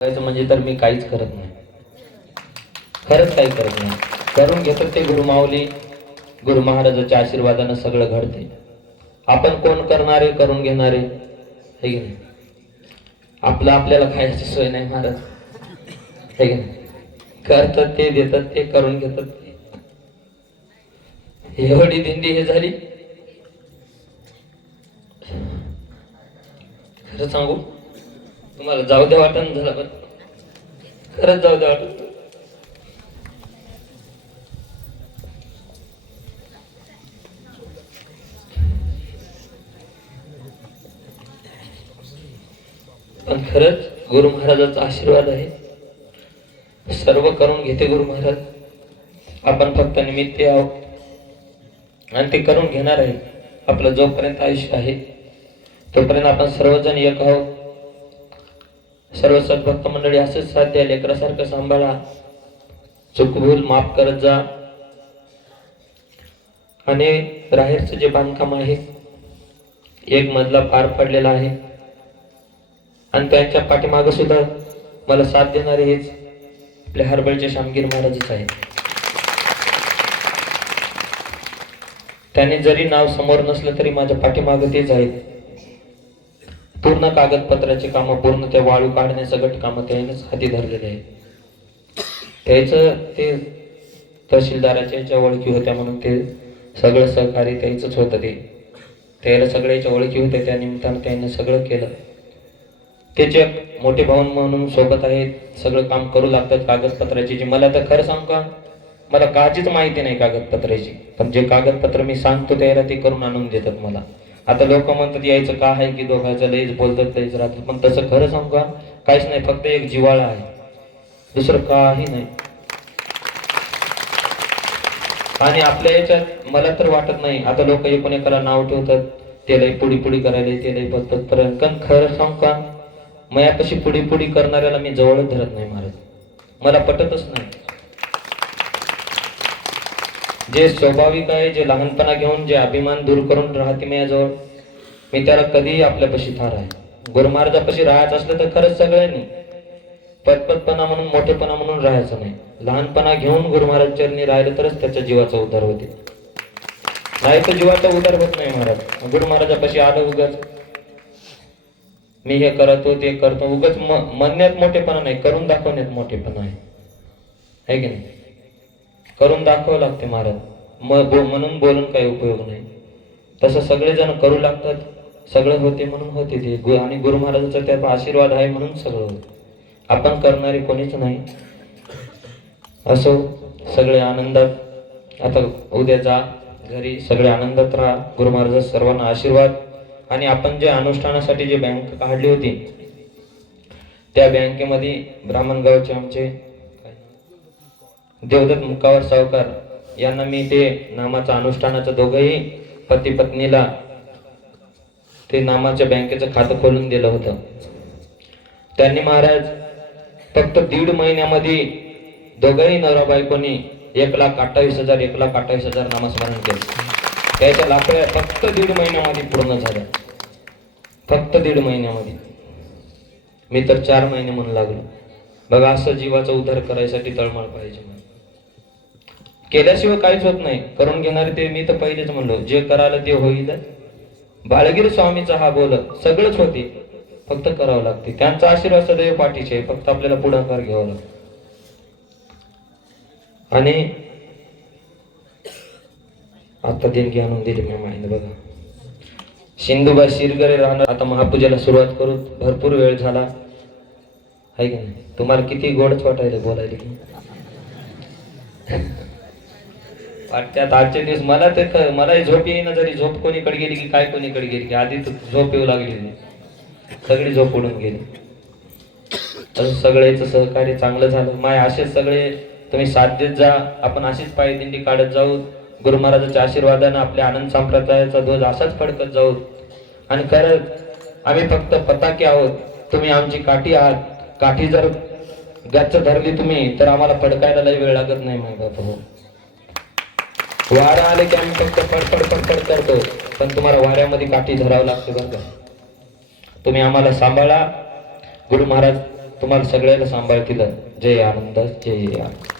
म्हणजे तर मी काहीच करत नाही, खरंच काही करत नाही. करून घेतात ते गुरुमाऊली, गुरु महाराजाच्या आशीर्वादानं सगळं घडते. आपण कोण करणारे, करून घेणारे, हे की नाही? आपलं आपल्याला खायची सोय नाही महाराज, हे की नाही? करतात ते, देतात ते, करून घेतात ते. एवढी दिंडी हे झाली. खरं सांगू तुम्हाला, जाऊ द्या वाटण झालं, बरं खरंच जाऊ द्या वाटण. पण खरंच गुरु महाराजांचा आशीर्वाद आहे, सर्व करून घेते गुरु महाराज. आपण फक्त निमित्त आहोत आणि ते करून घेणार आहे. आपलं जोपर्यंत आयुष्य आहे तोपर्यंत आपण सर्वजण एक आहोत. सर्व सद्भक्त मंडळी असंच साध्य लेकरासारखं सांभाळा, चुकभूल माफ करत जा. आणि राहेरचं जे बांधकाम आहे, एक मजला पार पडलेला आहे आणि त्यांच्या पाठीमागे सुद्धा मला साथ देणारे हेच आपले हरबळचे शामगीर महाराजच आहेत. त्यांनी जरी नाव समोर नसलं तरी माझ्या पाठीमागे तेच आहेत. पूर्ण कागदपत्राची कामं, पूर्ण त्या वाळू काढणे सगळं कामं त्यानेच हाती धरलेले आहे. त्याचं ते तहसीलदाराच्या याच्या ओळखी होत्या म्हणून ते सगळं सहकार्य त्याचंच होतं. ते त्याला सगळ्याच्या ओळखी होत्या, त्या निमित्तानं त्याने सगळं केलं. त्याचे मोठे भाऊ म्हणून सोबत आहेत, सगळं काम करू लागतात कागदपत्राची. जी मला तर खरं सांगू का, मला काहीच माहिती नाही कागदपत्राची, पण जे कागदपत्र मी सांगतो त्याला ते करून आणून देतात मला. आता लोक म्हणतात यायचं का आहे की दोघांचं लईच बोलतात, लईच राहतात, पण तसं खरं सांगू का, काहीच नाही, फक्त एक जिव्हाळा आहे, दुसरं काही नाही. आणि आपल्या याच्यात मला तर वाटत नाही, आता लोक एकोणेकाला नाव ठेवतात, ते लई पुढी पुढी करायला, ते लई बघतात, पण खरं सांगू का, मयापाशी पुढी पुढी करणाऱ्याला मी जवळच धरत नाही महाराज, मला पटतच नाही. जे स्वाभाविक आहे, जे लहानपणा घेऊन जे अभिमान दूर करून राहते माझ्याजवळ, मी त्याला कधीही आपल्यापाशी ठार आहे. गुरु महाराजापाशी राहायचं असलं तर खरंच सगळ्यांनी पटपटपणा म्हणून, मोठेपणा म्हणून राहायचं नाही. लहानपणा घेऊन गुरु महाराज चरणी राहिलं तरच त्याच्या जीवाचा उद्धार होते, नाही तर जीवाचा उद्धार होत नाही महाराज. गुरु महाराजापाशी आलं उगाच मी हे करतो ते करतो, उगाच म्हणण्यात मोठेपणा नाही, करून दाखवण्यात मोठेपणा आहे की नाही? करून दाखवावं लागते महाराज, म्हणून बोलून काही उपयोग नाही. तसं सगळेजण करू लागतात, सगळं होते म्हणून होते ते, आणि गुरु महाराजांचा त्याचा आशीर्वाद आहे म्हणून सगळं होते. आपण करणारे कोणीच नाही. असो, सगळे आनंदात. आता उद्या जा घरी, सगळे आनंदात राहा. गुरु महाराजांचा सर्वांना आशीर्वाद. आणि आपण जे अनुष्ठानासाठी जे बँक काढली होती, त्या बँकेमध्ये ब्राह्मणगावचे आमचे देवदत्त मुक्कावर सावकार यांना मी ते नामाचं अनुष्ठानाचं, दोघंही पती पत्नीला ते नामाच्या बँकेचं खातं खोलून दिलं होतं. त्यांनी महाराज फक्त 1.5 महिन्यामध्ये दोघंही नवरा बायकोनी 1,28,000 1,28,000 नामस्मरण केलं. त्याच्या लाकड्या फक्त 1.5 महिन्यामध्ये पूर्ण झाल्या, फक्त 1.5 महिन्यामध्ये. मी तर 4 महिने म्हणू लागलो. बघा, असं जीवाचा उद्धार करायसाठी तळमळ पाहिजे. केल्याशिवाय काहीच होत नाही. करून घेणारे ते मी तर पहिलेच म्हणलो, जे करायला ते होईल. बाळगीर स्वामीचा हा बोल, सगळंच होते, फक्त करावं लागते. त्यांचा आशीर्वाद सदैव पाठीचे आहे, फक्त आपल्याला पुढाकार घ्यावा लागतो. आणि आता देणगी आणून दिली मी माहिती. बघा, सिंधुबाई शिरगरे राहणार. आता महापूजेला सुरुवात करू, भरपूर वेळ झाला आहे की नाही? तुम्हाला किती गोडच वाटायला बोलायला की वाटत्यात आजचे दिवस. मला तर मलाही झोप येईना, जरी झोप कोणीकडे गेली की काय कोणीकडे गेली की, आधी तर झोप येऊ लागली, सगळी झोप उडून गेली. सगळ्याचं सहकार्य चांगलं झालं. माय असेच सगळे तुम्ही साथ देत जा. आपण अशीच पायदिंडी काढत जाऊ. गुरु महाराजांच्या आशीर्वादाने आपल्या आनंद संप्रदायाचा ध्वज असाच फडकत जाऊ. आणि खरंच आम्ही फक्त पताके आहोत, तुम्ही आमची काठी आहात. काठी जर गच्च धरली तुम्ही तर आम्हाला फडकायला लई वेळ लागत नाही. मग बाबा, वारा आले की आम्ही फक्त फडफड फडफड करतो, पण तुम्हाला वाऱ्यामध्ये काठी धरावं लागते. बरं का, तुम्ही आम्हाला सांभाळा. गुरु महाराज तुम्हाला सगळ्याला सांभाळतील. जय आनंद, जय आनंद.